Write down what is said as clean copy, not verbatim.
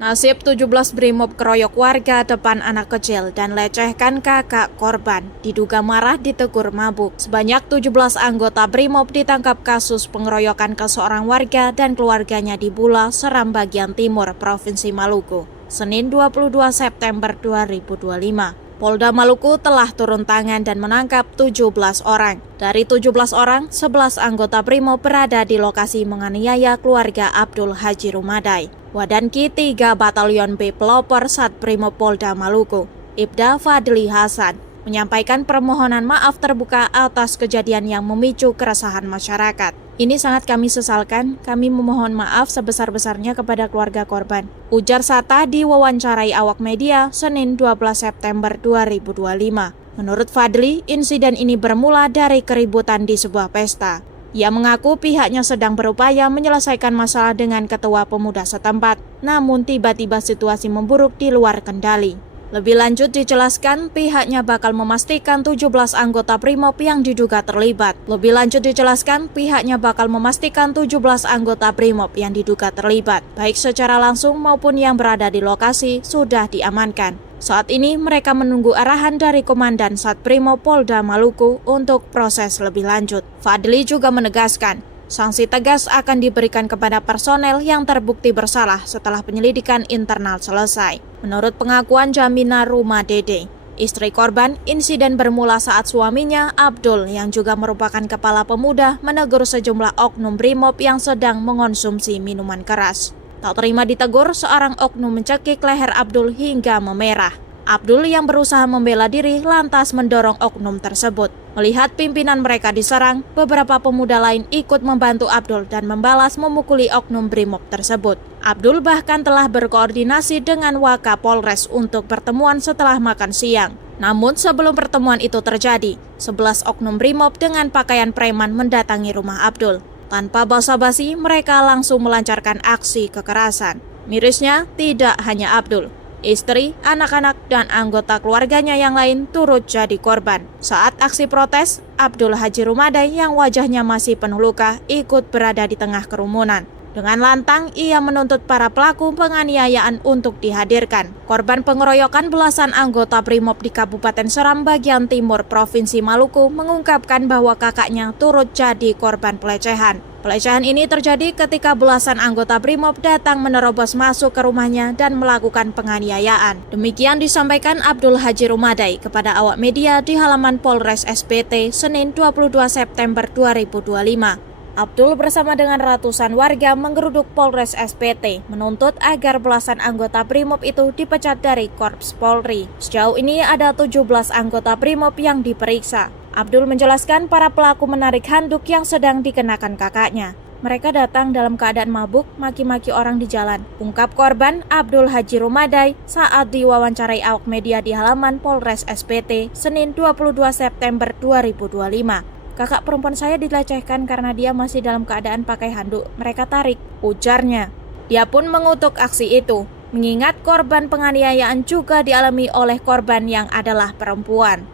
Nasib 17 Brimob keroyok warga depan anak kecil dan lecehkan kakak korban. Diduga marah ditegur mabuk. Sebanyak 17 anggota Brimob ditangkap kasus pengeroyokan ke seorang warga dan keluarganya di Bula, Seram bagian timur, Provinsi Maluku. Senin 22 September 2025. Polda Maluku telah turun tangan dan menangkap 17 orang. Dari 17 orang, 11 anggota Brimob berada di lokasi menganiaya keluarga Abdul Haji Rumadai. Wadanki 3 Batalion B Pelopor Sat Brimob Polda Maluku, Ibda Fadli Hasan, menyampaikan permohonan maaf terbuka atas kejadian yang memicu keresahan masyarakat. Ini sangat kami sesalkan, kami memohon maaf sebesar-besarnya kepada keluarga korban. Ujar Sata diwawancarai awak media Senin 12 September 2025. Menurut Fadli, insiden ini bermula dari keributan di sebuah pesta. Ia mengaku pihaknya sedang berupaya menyelesaikan masalah dengan ketua pemuda setempat, namun tiba-tiba situasi memburuk di luar kendali. Lebih lanjut dijelaskan, pihaknya bakal memastikan 17 anggota Brimob yang diduga terlibat. Baik secara langsung maupun yang berada di lokasi, sudah diamankan. Saat ini mereka menunggu arahan dari Komandan Sat Brimob Polda Maluku untuk proses lebih lanjut. Fadli juga menegaskan, sanksi tegas akan diberikan kepada personel yang terbukti bersalah setelah penyelidikan internal selesai. Menurut pengakuan Jamina Rumah Dede, istri korban, insiden bermula saat suaminya, Abdul, yang juga merupakan kepala pemuda, menegur sejumlah oknum Brimob yang sedang mengonsumsi minuman keras. Tak terima ditegur, seorang oknum mencekik leher Abdul hingga memerah. Abdul yang berusaha membela diri lantas mendorong oknum tersebut. Melihat pimpinan mereka diserang, beberapa pemuda lain ikut membantu Abdul dan membalas memukuli oknum Brimob tersebut. Abdul bahkan telah berkoordinasi dengan Wakapolres untuk pertemuan setelah makan siang. Namun sebelum pertemuan itu terjadi, 11 oknum Brimob dengan pakaian preman mendatangi rumah Abdul. Tanpa basa-basi, mereka langsung melancarkan aksi kekerasan. Mirisnya, tidak hanya Abdul. Istri, anak-anak, dan anggota keluarganya yang lain turut jadi korban. Saat aksi protes, Abdul Haji Rumadai yang wajahnya masih penuh luka ikut berada di tengah kerumunan. Dengan lantang, ia menuntut para pelaku penganiayaan untuk dihadirkan. Korban pengeroyokan belasan anggota Brimob di Kabupaten Seram bagian timur Provinsi Maluku mengungkapkan bahwa kakaknya turut jadi korban pelecehan. Pelecehan ini terjadi ketika belasan anggota Brimob datang menerobos masuk ke rumahnya dan melakukan penganiayaan. Demikian disampaikan Abdul Haji Rumadai kepada awak media di halaman Polres SPT Senin 22 September 2025. Abdul bersama dengan ratusan warga menggeruduk Polres SPT, menuntut agar belasan anggota Brimob itu dipecat dari Korps Polri. Sejauh ini ada 17 anggota Brimob yang diperiksa. Abdul menjelaskan para pelaku menarik handuk yang sedang dikenakan kakaknya. Mereka datang dalam keadaan mabuk, maki-maki orang di jalan, ungkap korban Abdul Haji Rumadai saat diwawancarai awak media di halaman Polres SPT Senin 22 September 2025. Kakak perempuan saya dilecehkan karena dia masih dalam keadaan pakai handuk. Mereka tarik, ujarnya. Dia pun mengutuk aksi itu, mengingat korban penganiayaan juga dialami oleh korban yang adalah perempuan.